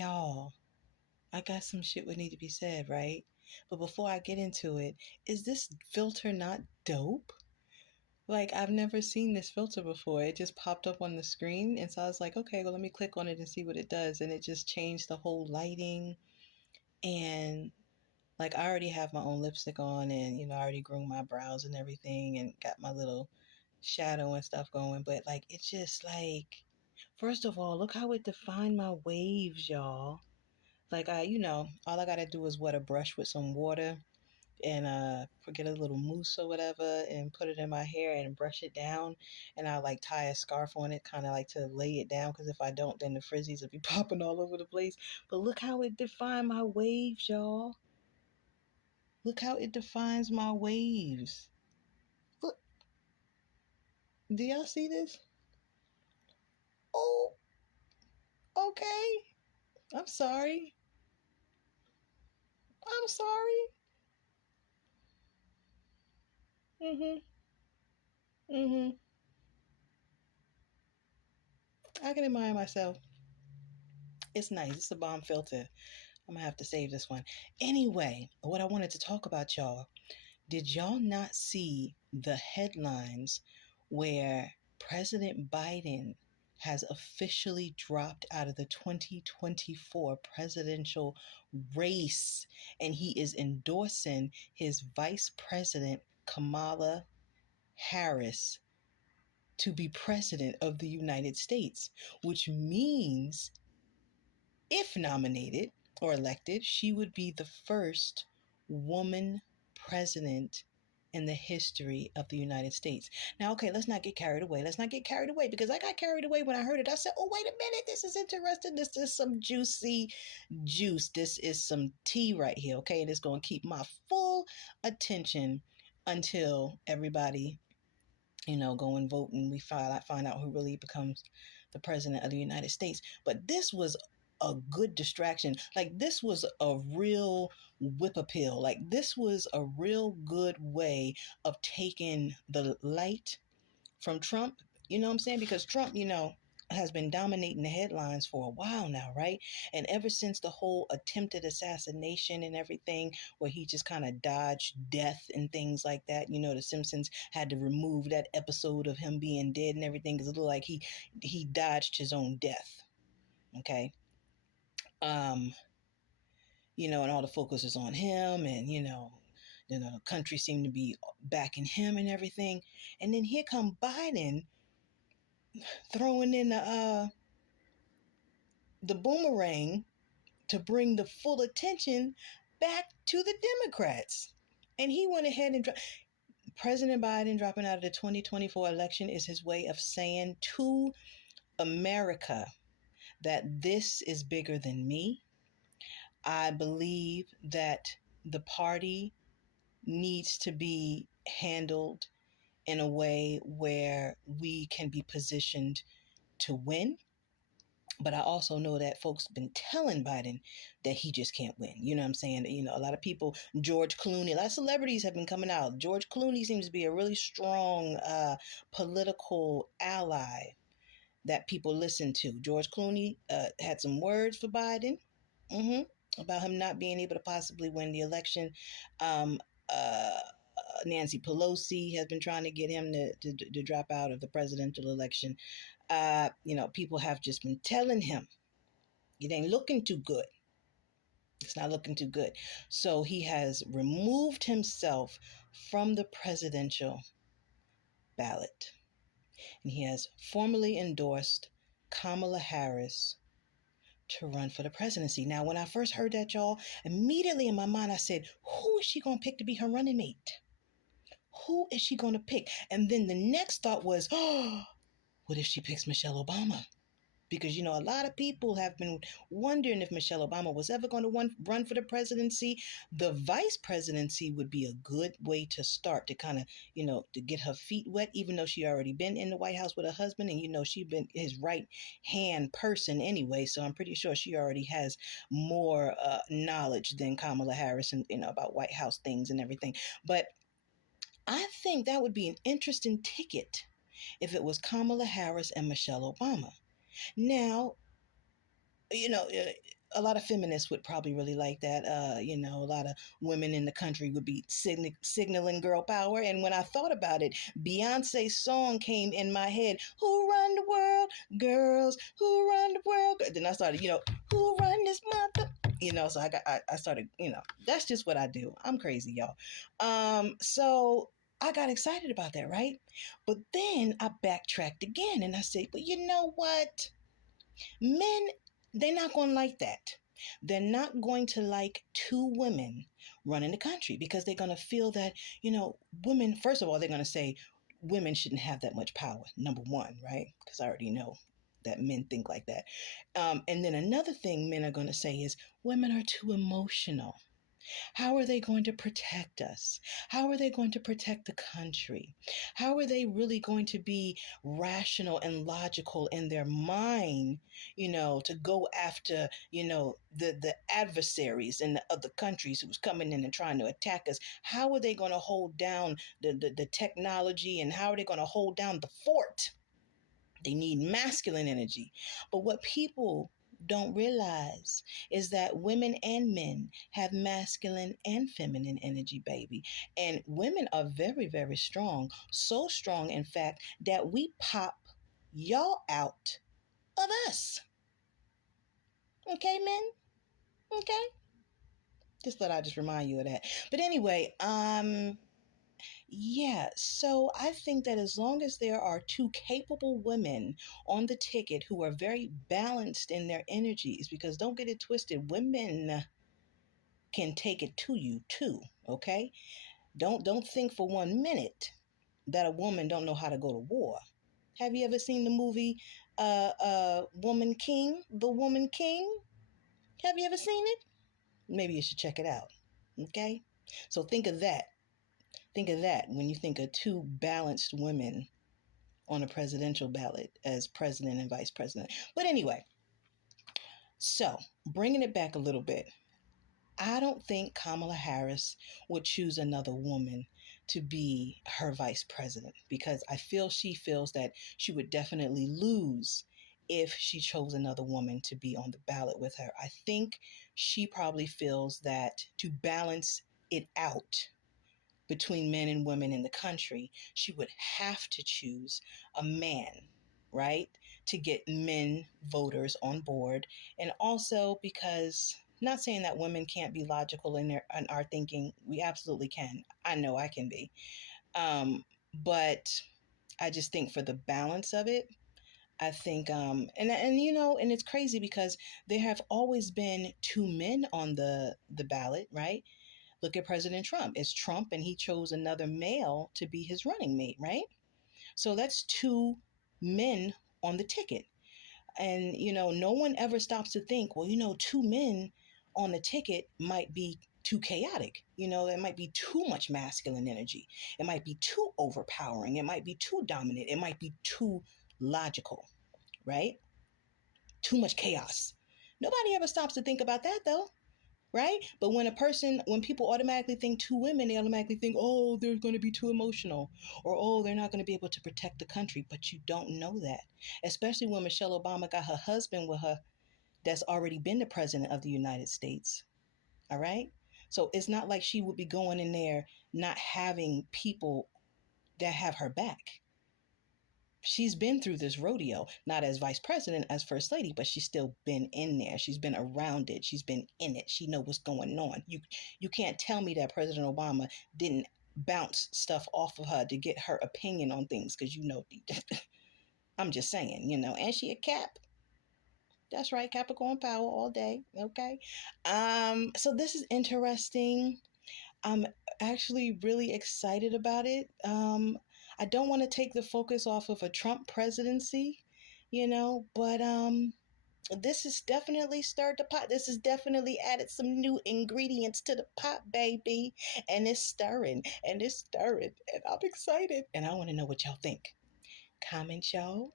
Y'all, I got some shit would need to be said, right? But before I get into it, is this filter not dope? Like, I've never seen this filter before. It just popped up on the screen. And so I was like, okay, well, let me click on it and see what it does. And it just changed the whole lighting. And like, I already have my own lipstick on and, I already groomed my brows and everything and got my little shadow and stuff going. But like, it's just like, first of all, look how it defined my waves, y'all. Like, all I got to do is wet a brush with some water and get a little mousse or whatever and put it in my hair and brush it down, and I like tie a scarf on it, kind of like to lay it down, because if I don't, then the frizzies will be popping all over the place. But look how it defined my waves, y'all. Look how it defines my waves. Look, do y'all see this? Oh, okay. I'm sorry. I'm sorry. Mhm. Mhm. I can admire myself. It's nice. It's a bomb filter. I'm gonna have to save this one. Anyway, what I wanted to talk about, y'all. Did y'all not see the headlines where President Biden has officially dropped out of the 2024 presidential race, and he is endorsing his vice president, Kamala Harris, to be president of the United States, which means if nominated or elected, she would be the first woman president in the history of the United States. Now, okay, let's not get carried away. Let's not get carried away, because I got carried away when I heard it. I said, oh, wait a minute. This is interesting. This is some juicy juice. This is some tea right here, okay? And it's going to keep my full attention until everybody, go and vote and we find out who really becomes the president of the United States. But this was a good distraction. Like, this was a real whip appeal. Like, this was a real good way of taking the light from Trump. You know what I'm saying? Because Trump, has been dominating the headlines for a while now, right? And ever since the whole attempted assassination and everything, where he just kind of dodged death and things like that, the Simpsons had to remove that episode of him being dead and everything, because it looked like he dodged his own death. Okay. Um, and all the focus is on him, and the country seemed to be backing him and everything. And then here come Biden throwing in the boomerang to bring the full attention back to the Democrats. And he went ahead and President Biden dropping out of the 2024 election is his way of saying to America that this is bigger than me. I believe that the party needs to be handled in a way where we can be positioned to win. But I also know that folks have been telling Biden that he just can't win. You know what I'm saying? A lot of people, George Clooney, a lot of celebrities have been coming out. George Clooney seems to be a really strong political ally that people listen to. George Clooney had some words for Biden about him not being able to possibly win the election. Um, uh, Nancy Pelosi has been trying to get him to drop out of the presidential election. People have just been telling him it ain't looking too good. It's not looking too good. So he has removed himself from the presidential ballot. And he has formally endorsed Kamala Harris to run for the presidency. Now, when I first heard that, y'all, immediately in my mind, I said, who is she going to pick to be her running mate? Who is she going to pick? And then the next thought was, oh, what if she picks Michelle Obama? Because, a lot of people have been wondering if Michelle Obama was ever going to run for the presidency. The vice presidency would be a good way to start to kind of, to get her feet wet, even though she already been in the White House with her husband. And, she been his right hand person anyway. So I'm pretty sure she already has more knowledge than Kamala Harris and, about White House things and everything. But I think that would be an interesting ticket if it was Kamala Harris and Michelle Obama. Now, a lot of feminists would probably really like that. A lot of women in the country would be signaling girl power. And when I thought about it, Beyonce's song came in my head. Who run the world? Girls. Who run the world? Then I started, who run this mother? So I started, that's just what I do. I'm crazy, y'all. So I got excited about that, right? But then I backtracked again and I said, but you know what? Men, they're not going to like that. They're not going to like two women running the country because they're going to feel that, women, first of all, they're going to say women shouldn't have that much power, number one, right? Because I already know that men think like that. And then another thing men are going to say is women are too emotional. How are they going to protect us? How are they going to protect the country? How are they really going to be rational and logical in their mind, to go after, the adversaries in the other countries who's coming in and trying to attack us? How are they going to hold down the technology, and how are they going to hold down the fort? They need masculine energy. But what people don't realize is that women and men have masculine and feminine energy, baby. And women are very, very strong. So strong, in fact, that we pop y'all out of us. Okay, men? Okay? Just thought I'd just remind you of that. But anyway, yeah, so I think that as long as there are two capable women on the ticket who are very balanced in their energies, because don't get it twisted, women can take it to you too, okay? Don't think for 1 minute that a woman don't know how to go to war. Have you ever seen the movie Woman King, The Woman King? Have you ever seen it? Maybe you should check it out. Okay? So think of that. Think of that when you think of two balanced women on a presidential ballot as president and vice president. But anyway, so bringing it back a little bit, I don't think Kamala Harris would choose another woman to be her vice president because I feel she feels that she would definitely lose if she chose another woman to be on the ballot with her. I think she probably feels that to balance it out between men and women in the country, she would have to choose a man, right? To get men voters on board. And also because not saying that women can't be logical in our thinking, we absolutely can. I know I can be. But I just think for the balance of it, I think and it's crazy because there have always been two men on the ballot, right? Look at President Trump. It's Trump, and he chose another male to be his running mate, right? So that's two men on the ticket. And, no one ever stops to think, well, two men on the ticket might be too chaotic. There might be too much masculine energy. It might be too overpowering. It might be too dominant. It might be too logical, right? Too much chaos. Nobody ever stops to think about that, though, right? But when people automatically think two women, they automatically think, oh, they're going to be too emotional, or oh, they're not going to be able to protect the country. But you don't know that, especially when Michelle Obama got her husband with her that's already been the president of the United States. All right. So it's not like she would be going in there not having people that have her back. She's been through this rodeo, not as vice president, as first lady, but she's still been in there. She's been around it. She's been in it. She know what's going on. You can't tell me that President Obama didn't bounce stuff off of her to get her opinion on things, because I'm just saying, and she a Cap. That's right, Capricorn power all day. Okay. So this is interesting. I'm actually really excited about it. I don't want to take the focus off of a Trump presidency, but this has definitely stirred the pot. This has definitely added some new ingredients to the pot, baby. And it's stirring, and I'm excited. And I want to know what y'all think. Comment, y'all.